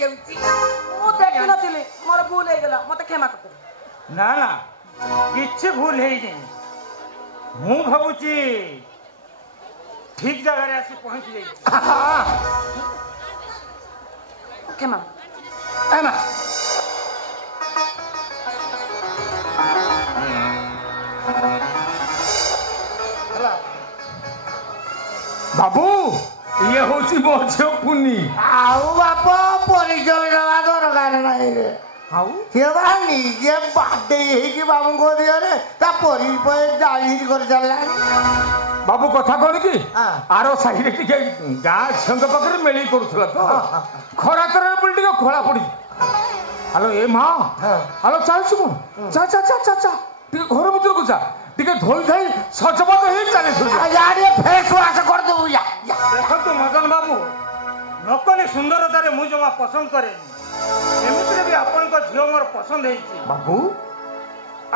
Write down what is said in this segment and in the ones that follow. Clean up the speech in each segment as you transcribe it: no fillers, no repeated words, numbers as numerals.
जाउची मु देखि नथिले मोर भूल हे गेला मते क्षमा कर ना ना किछि भूल हे नै मु भाबुची ठीक जगह रे आसी पहुंच गई क्षमा एमा बाबू ये होची मो झियो पुनी आउ बापा परिचय दवा दरकार नाही रे हाउ के बा निजे बाडे हे कि बाबू को दियो रे ता परिचय जाहिर कर चलानी बाबू कथा कोन की हां आरो साही रे टिके गा संग पकरे मेली करथला तो खरा करे बोल टिके खोला पड़ी हेलो ए मां हेलो चल सुमो चा चा चा चा चा टिके घर भीतर को जा टिके धोई थाई सजबाद हे चले थु यार ये फेस वाश कर दो या देखो तो मदन बाबू नकली सुंदरता रे मु जमा पसंद करे एमित्रे भी आपन को झियो मोर पसंद हेची बाबू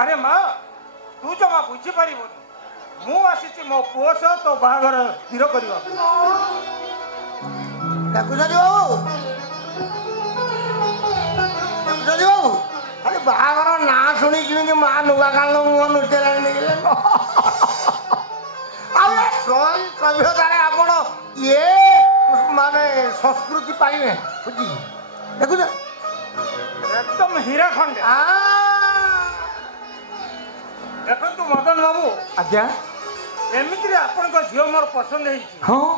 अरे मां तू जमा बुझी परिबो मु आसीची मो पुओ से तो बाहागर स्थिर करियो देखु जदी बाबू देखु जदी बाबू अरे बाहागर ना सुनी कि मां नुगा कालो मु नुचेला निगले आवे सोई कवितारे आपण ये माने संस्कृति पाइबे बुझी देखु एकदम हीरा खंड देखो तू मदन बाबू आज्ञा एमित्रे आपन को झियो मोर पसंद हेची हां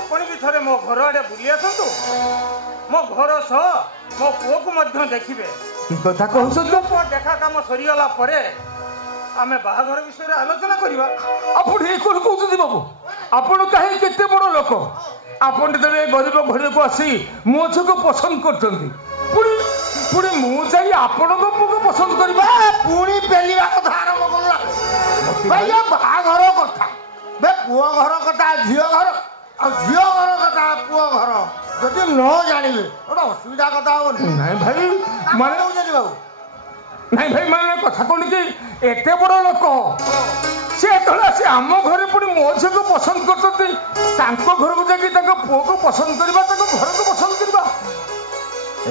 आपण भी थरे मो घर आडे बुली आसंतु मो घर सह मो पुओ को मध्य देखिबे की कथा कहउछ तो पुओ देखा काम सरी गला परे आमे बाहाघर विषय रे आलोचना करिबा आपण ए कोन कहउछ बाबू आपण काहे केते बड़ लोक आपण तले गरीब घरे को आसी मो को पसंद करचंती पुणी पुणी मु जाई आपण को पुको पसंद करबा पुणी पेलिया कथा आरंभ करला भैया बाहाघर कथा बे पुओ घर कथा झियो घर आ झियो घर कथा पुओ घर जदि न जानिबे ओटा असुविधा कथा हो नहीं भाई माने हो बाबू नहीं भाई माने कथा कोन कि एते बड़ लोक से तोला से आम घरे पुणी मो झियो को पसंद करते तांको घर को जाके तांको पुओ को पसंद करबा तांको घर को पसंद करबा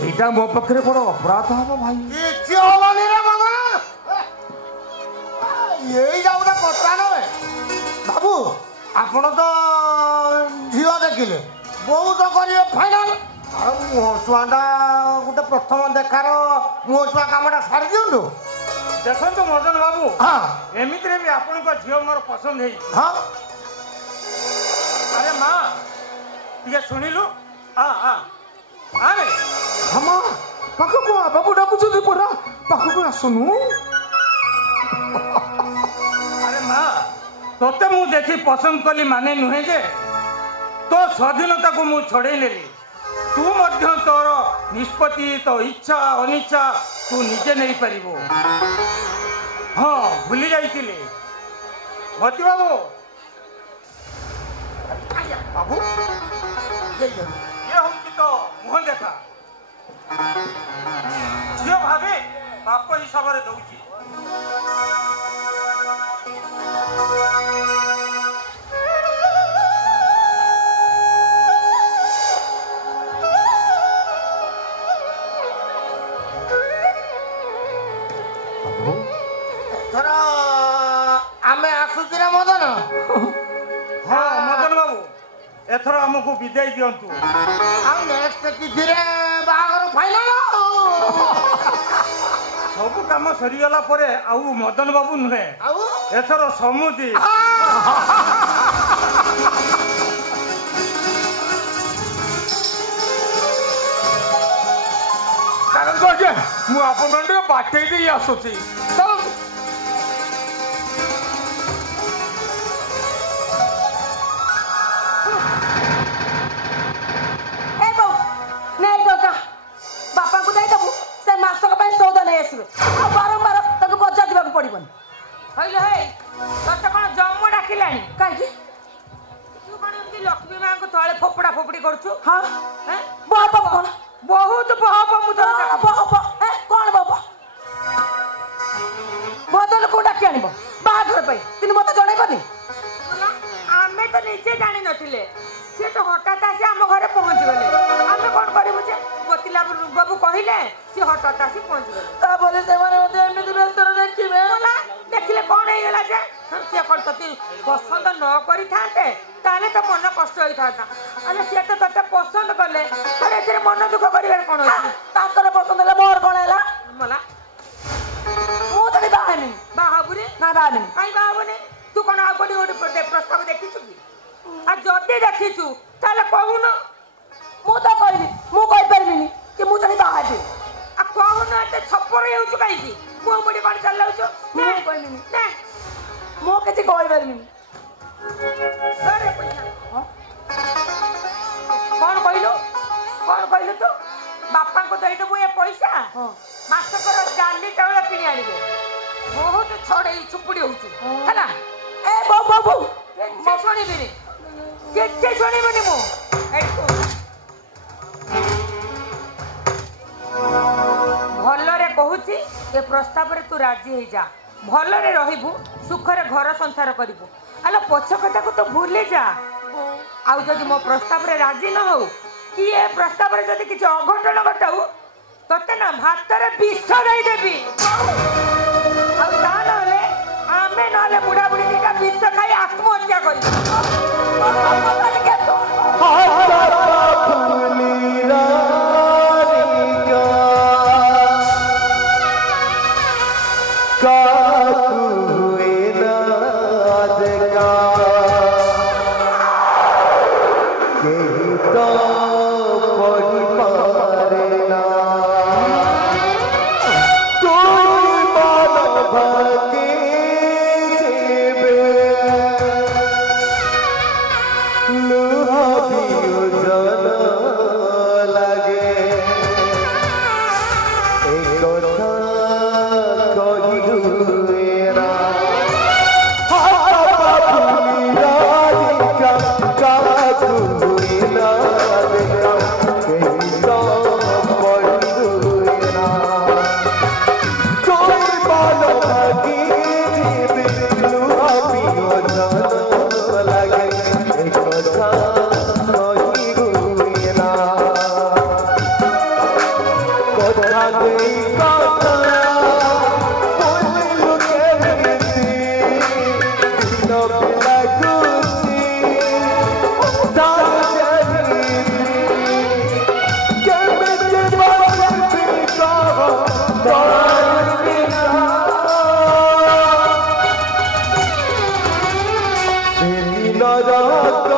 एटा मो पखरे बड़ अपराध हबो भाई किछि होबनी रे मगन एई जाउडा कथा न बाबू आपण तो झियो देखिले बहुत करिए फाइनल और मो छुआंडा गुटे प्रथम देखार मो छुआ कामटा सारि दिउनु देखो तो मदन बाबू हां एमित्रे भी आपन को झियो मोर पसंद हेई हां अरे मां ये सुनिलु हां हां अरे हमा पाखको बाबू डाकु जदी परा पाखको आसनु अरे मां तोते मु देखि पसंद कली माने नुहे जे तो स्वाधीनता को मु छड़े नेली तू मध्य तोर निष्पत्ति तो इच्छा अनिच्छा तू निजे नहीं पारिबो हाँ भूली जाइतिले मति बाबू बाबू ये होची तो मुह देखा झियो भावे बाप हिसाब रे दउची मदन हाँ मदन बाबू एथर हमको विदाई दियंतु आ नेक्स्ट किछि रे बागर फाइनल सब काम सरी गला परे आउ मदन बाबू नुहे आउ एथर समुदी कारण को जे मु आपन बंडे बाटे दे आसुची चल बारंबार तक बजा दिबा पड़िबन हइलो हे तत कोन जम्मू डाकिलानी काई की तू कोन एमती लक्ष्मी मां को तळे फोपड़ा फोपड़ी करछु हां हैं बाबा कोन बहुत बहप मु तो बाबा ए कोन बाबा बदल को डाकी आनिबो बागर पई तिन मते जणै बनी आमे तो निजे जानि नथिले से तो हठात आसी हम घरे पहुंच गले आमे कोन करिबु जे ପତିଲା ବାବୁ କହିଲେ ସେ ହଠାତ୍ ଆସି ପହଞ୍ଚିଗଲେ। ତାପରେ ସେମାନେ ମତେ ଏମିତି ବ୍ୟସ୍ତରେ ଦେଖିବେ। ଗଲା ଦେଖିଲେ କଣ ହେଇଗଲା ଯେ ସିଏ କଣ ତତେ ପସନ୍ଦ ନ କରିଥାନ୍ତେ ତାହେଲେ ତ ମନ କଷ୍ଟ ହେଇଥାନ୍ତା। ଆରେ ସିଏ ତ ତତେ ପସନ୍ଦ କଲେ ତାର ଏଥିରେ ମନ ଦୁଃଖ କରିବାରେ କଣ ଅଛି? ତାଙ୍କର ପସନ୍ଦ ହେଲେ ମୋର କଣ ହେଲା? ମଲା ମୁଁ ଯଦି ବାହା ହେବିନି। ବାହା ହବୁନି? ନା ବାହା ହେବିନି। କାଇଁ ବାହା ହବୁନି? ତୁ କଣ ଆଉ କୋଉଠି ଗୋଟେ ପ୍ରସ୍ତାବ ଦେଖିଛୁ କି? ଆଉ ଯଦି ଦେଖିଛୁ ତାହେଲେ କହୁନ। ମୁଁ ତ କହିବି, ମୁଁ କହିପାରିବିନି କି ମୁଁ ଯଦି ବାହା ହେବି। ଆଉ କହୁନ ଏତେ ଛପର ହେଉଛୁ କାହିଁକି? ପୁଅ ବୁଢୀ କଣ ଚାଲିଯାଉଛୁ? ମୁଁ କହିବିନି। ନା ମୁଁ କିଛି କହିପାରିବିନି। ଧରେ ପଇସା। କଣ କହିଲୁ? କଣ କହିଲୁ ତୁ? ବାପାଙ୍କୁ ଦେଇଦେବୁ ଏ ପଇସା ମାସକର ଡାଲି ଚାଉଳ କିଣି ଆଣିବେ। ବହୁତ ଛଡେଇ ଚୁପୁଡି ହଉଛୁ ହେଲା। ଏ ବୋଉ ବୋଉ ବୋଉ ମୁଁ ଶୁଣିବିନି, କିଛି ଶୁଣିବିନି ମୁଁ। ଭଲରେ କହୁଛି ଏ ପ୍ରସ୍ତାବରେ ତୁ ରାଜି ହେଇଯା। ଭଲରେ ରହିବୁ, ସୁଖରେ ଘର ସଂସାର କରିବୁ। ଆଲୋ ପଛ କଥାକୁ ତୁ ଭୁଲି ଯା। ଆଉ ଯଦି ମୋ ପ୍ରସ୍ତାବରେ ରାଜି ନ ହଉ କି ଏ ପ୍ରସ୍ତାବରେ ଯଦି କିଛି ଅଘଟଣ ଘଟାଉ ତତେ ନା ଭାତରେ ବିଷ ଦେଇଦେବି। ଆଉ ତା ନହେଲେ ଆମେ ନହେଲେ ବୁଢା ବୁଢୀ ଦିଟା ବିଷ ଖାଇ ଆତ୍ମହତ୍ୟା କରିବୁ। No,